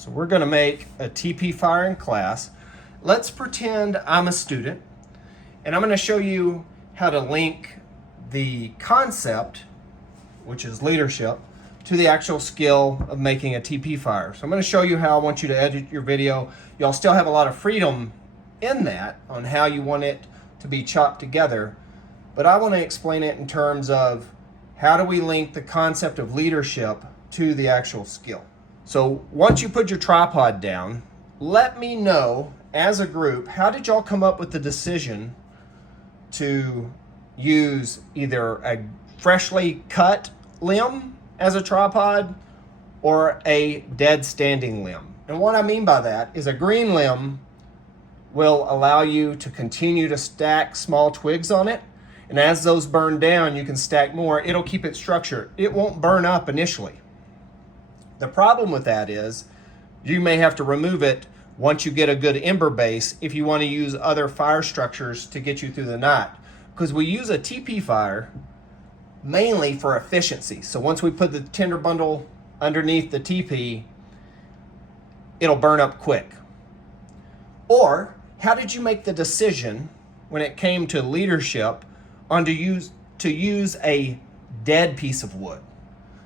So we're going to make a TP fire in class. Let's pretend I'm a student, and I'm going to show you how to link the concept, which is leadership, to the actual skill of making a TP fire. So I'm going to show you how I want you to edit your video. You'll still have a lot of freedom in that on how you want it to be chopped together, but I want to explain it in terms of how do we link the concept of leadership to the actual skill. So once you put your tripod down, let me know as a group, how did y'all come up with the decision to use either a freshly cut limb as a tripod or a dead standing limb? And what I mean by that is a green limb will allow you to continue to stack small twigs on it. And as those burn down, you can stack more. It'll keep it structured. It won't burn up initially. The problem with that is you may have to remove it once you get a good ember base if you want to use other fire structures to get you through the night. Because we use a TP fire mainly for efficiency. So once we put the tinder bundle underneath the TP, it'll burn up quick. Or how did you make the decision when it came to leadership on to use a dead piece of wood?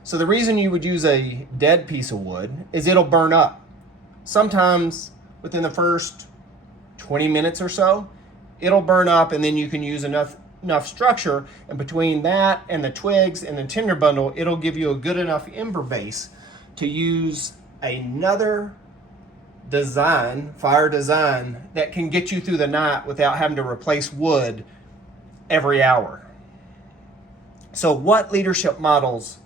So the reason you would use a dead piece of wood is it'll burn up. Sometimes within the first 20 minutes or so, it'll burn up, and then you can use enough structure, and between that and the twigs and the tinder bundle, it'll give you a good enough ember base to use another design, fire design, that can get you through the night without having to replace wood every hour. So what leadership models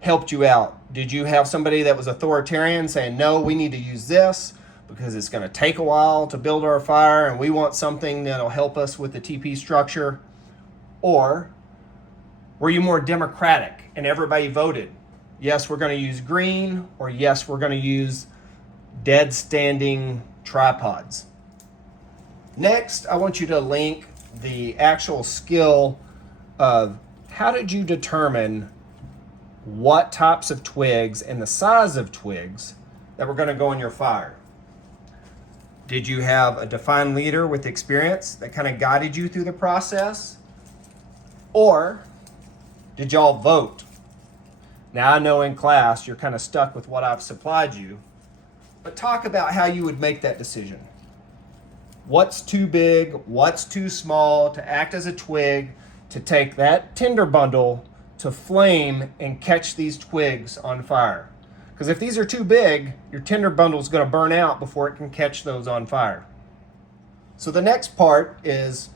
helped you out? Did you have somebody that was authoritarian saying, no, we need to use this because it's going to take a while to build our fire and we want something that'll help us with the TP structure? Or were you more democratic and everybody voted, yes, we're going to use green, or yes, we're going to use dead standing tripods? Next, I want you to link the actual skill of how did you determine what types of twigs and the size of twigs that were going to go in your fire. Did you have a defined leader with experience that kind of guided you through the process? Or did y'all vote? Now I know in class you're kind of stuck with what I've supplied you, but talk about how you would make that decision. What's too big, what's too small to act as a twig to take that tinder bundle to flame and catch these twigs on fire? Because if these are too big, your tinder bundle is going to burn out before it can catch those on fire. So the next part is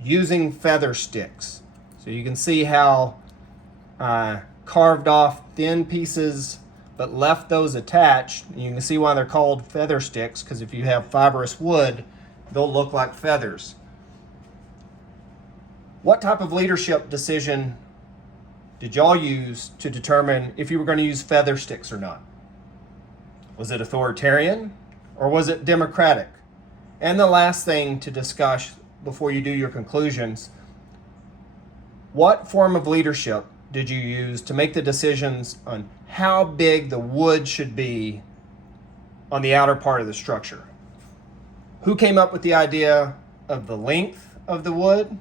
using feather sticks. So you can see how I carved off thin pieces but left those attached. You can see why they're called feather sticks, because if you have fibrous wood, they'll look like feathers. What type of leadership decision did y'all use to determine if you were going to use feather sticks or not? Was it authoritarian or was it democratic? And the last thing to discuss before you do your conclusions, what form of leadership did you use to make the decisions on how big the wood should be on the outer part of the structure? Who came up with the idea of the length of the wood?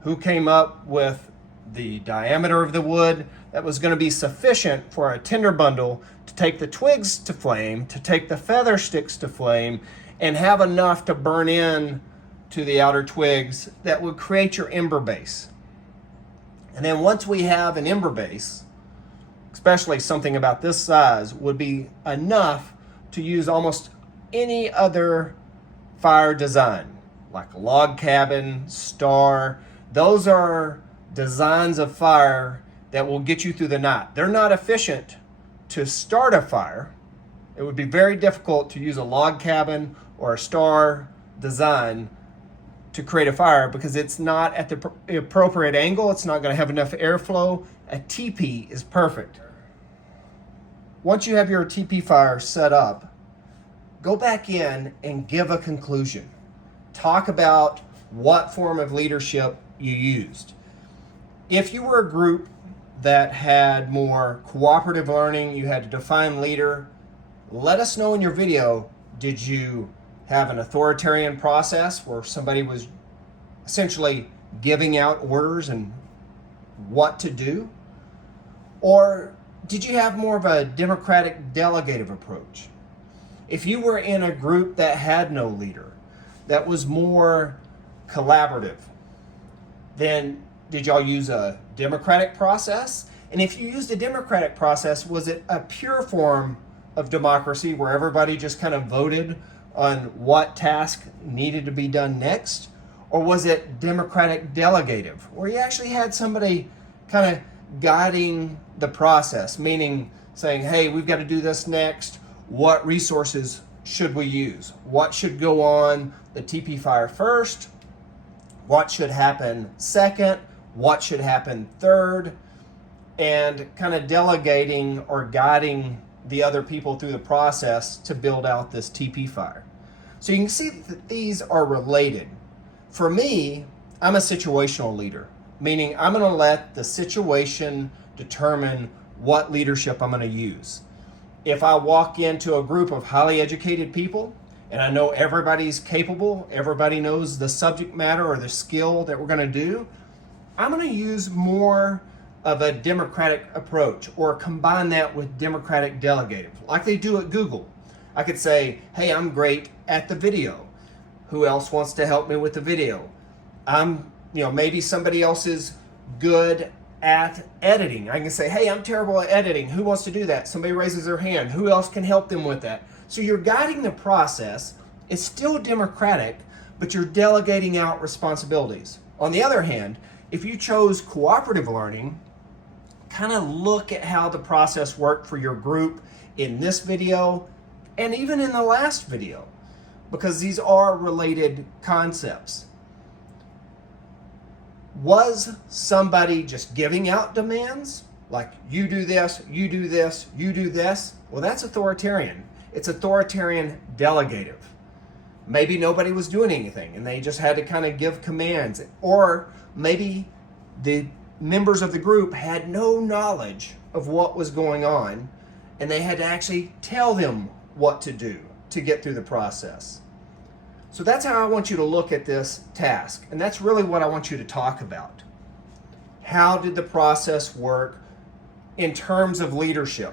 Who came up with the diameter of the wood that was going to be sufficient for a tinder bundle to take the twigs to flame, to take the feather sticks to flame, and have enough to burn in to the outer twigs that would create your ember base? And then once we have an ember base, especially something about this size, would be enough to use almost any other fire design, like a log cabin, star. Those are designs of fire that will get you through the night. They're not efficient to start a fire. It would be very difficult to use a log cabin or a star design to create a fire because it's not at the appropriate angle. It's not going to have enough airflow. A teepee is perfect. Once you have your TP fire set up, go back in and give a conclusion. Talk about what form of leadership you used. If you were a group that had more cooperative learning, you had a defined leader, Let us know in your video, did you have an authoritarian process where somebody was essentially giving out orders and what to do? Or did you have more of a democratic delegative approach? If you were in a group that had no leader, that was more collaborative, then did y'all use a democratic process? And if you used a democratic process, was it a pure form of democracy where everybody just kind of voted on what task needed to be done next? Or was it democratic delegative, where you actually had somebody kind of guiding the process, meaning saying, hey, we've got to do this next. What resources should we use? What should go on the Teepee fire first? What should happen second? What should happen third? And kind of delegating or guiding the other people through the process to build out this Teepee fire. So you can see that these are related. For me, I'm a situational leader, meaning I'm going to let the situation determine what leadership I'm going to use. If I walk into a group of highly educated people and I know everybody's capable, everybody knows the subject matter or the skill that we're going to do, I'm going to use more of a democratic approach or combine that with democratic delegative, like they do at Google. I could say, hey, I'm great at the video. Who else wants to help me with the video? Maybe somebody else is good at editing. I can say, hey, I'm terrible at editing. Who wants to do that? Somebody raises their hand. Who else can help them with that? So you're guiding the process. It's still democratic, but you're delegating out responsibilities. On the other hand, if you chose cooperative learning, kind of look at how the process worked for your group in this video and even in the last video, because these are related concepts. Was somebody just giving out demands? Like, you do this, you do this, you do this? Well, that's authoritarian. It's authoritarian delegative. Maybe nobody was doing anything and they just had to kind of give commands. Or maybe the members of the group had no knowledge of what was going on and they had to actually tell them what to do to get through the process. So that's how I want you to look at this task. And that's really what I want you to talk about. How did the process work in terms of leadership?